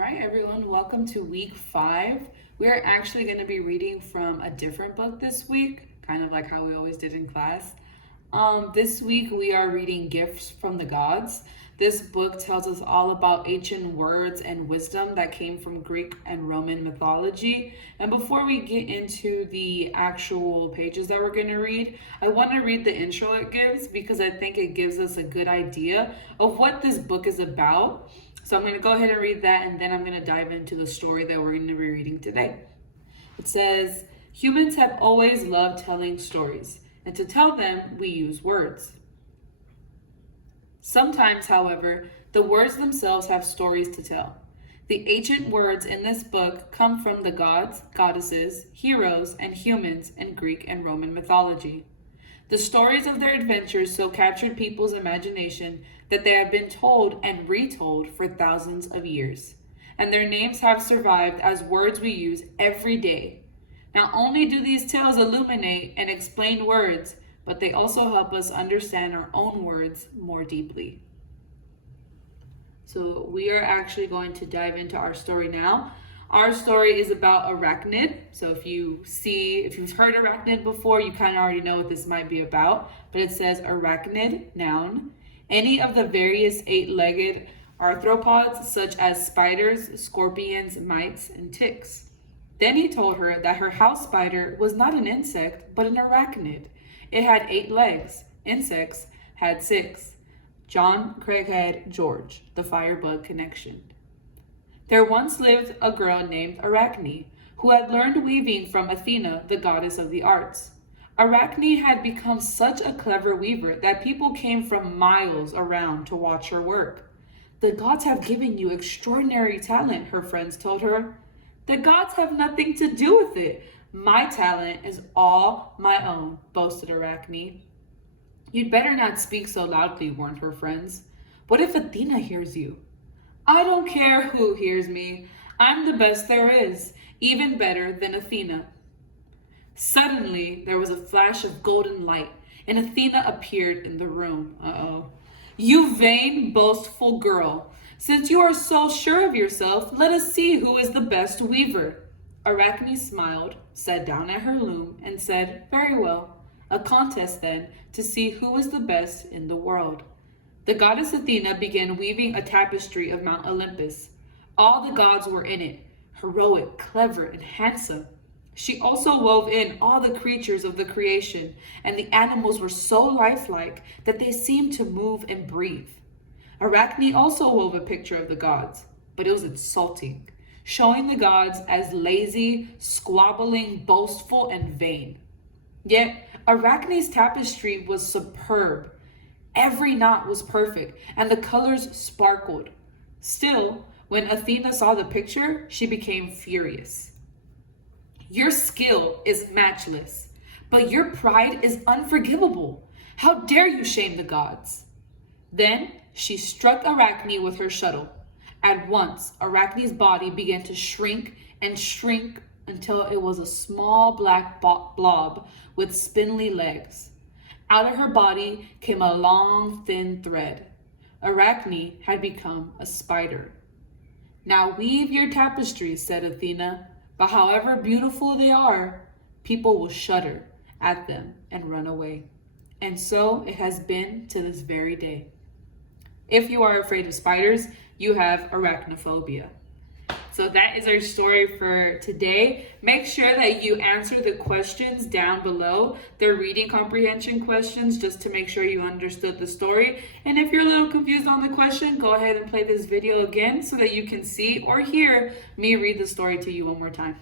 right, everyone, welcome to week 5. We are actually going to be reading from a different book this week, kind of like how we always did in class. This week we are reading Gifts from the Gods. This book tells us all about ancient words and wisdom that came from Greek and Roman mythology. And before we get into the actual pages that we're going to read, I want to read the intro it gives because I think it gives us a good idea of what this book is about. So I'm going to go ahead and read that, and then I'm going to dive into the story that we're going to be reading today. It says, humans have always loved telling stories, and to tell them, we use words. Sometimes, however, the words themselves have stories to tell. The ancient words in this book come from the gods, goddesses, heroes, and humans in Greek and Roman mythology. The stories of their adventures so captured people's imagination that they have been told and retold for thousands of years. And their names have survived as words we use every day. Not only do these tales illuminate and explain words, but they also help us understand our own words more deeply. So we are actually going to dive into our story now. Our story is about arachnid. So if you've heard arachnid before, you kind of already know what this might be about. But it says arachnid, noun, any of the various 8-legged arthropods such as spiders, scorpions, mites, and ticks. Then he told her that her house spider was not an insect, but an arachnid. It had 8 legs. Insects had 6. John Craighead George, The Firebug Connection. There once lived a girl named Arachne, who had learned weaving from Athena, the goddess of the arts. Arachne had become such a clever weaver that people came from miles around to watch her work. The gods have given you extraordinary talent, her friends told her. The gods have nothing to do with it. My talent is all my own, boasted Arachne. You'd better not speak so loudly, warned her friends. What if Athena hears you? I don't care who hears me. I'm the best there is, even better than Athena. Suddenly, there was a flash of golden light, and Athena appeared in the room. You vain, boastful girl. Since you are so sure of yourself, let us see who is the best weaver. Arachne smiled, sat down at her loom, and said, Very well. A contest then, to see who was the best in the world. The goddess Athena began weaving a tapestry of Mount Olympus. All the gods were in it, heroic, clever, and handsome. She also wove in all the creatures of the creation, and the animals were so lifelike that they seemed to move and breathe. Arachne also wove a picture of the gods, but it was insulting, showing the gods as lazy, squabbling, boastful, and vain. Yet, Arachne's tapestry was superb. Every knot was perfect, and the colors sparkled. Still, when Athena saw the picture, she became furious. Your skill is matchless, but your pride is unforgivable. How dare you shame the gods? Then she struck Arachne with her shuttle. At once, Arachne's body began to shrink and shrink until it was a small black blob with spindly legs. Out of her body came a long, thin thread. Arachne had become a spider. Now weave your tapestries, said Athena, but however beautiful they are, people will shudder at them and run away. And so it has been to this very day. If you are afraid of spiders, you have arachnophobia. So that is our story for today. Make sure that you answer the questions down below. They're reading comprehension questions just to make sure you understood the story. And if you're a little confused on the question, go ahead and play this video again so that you can see or hear me read the story to you one more time.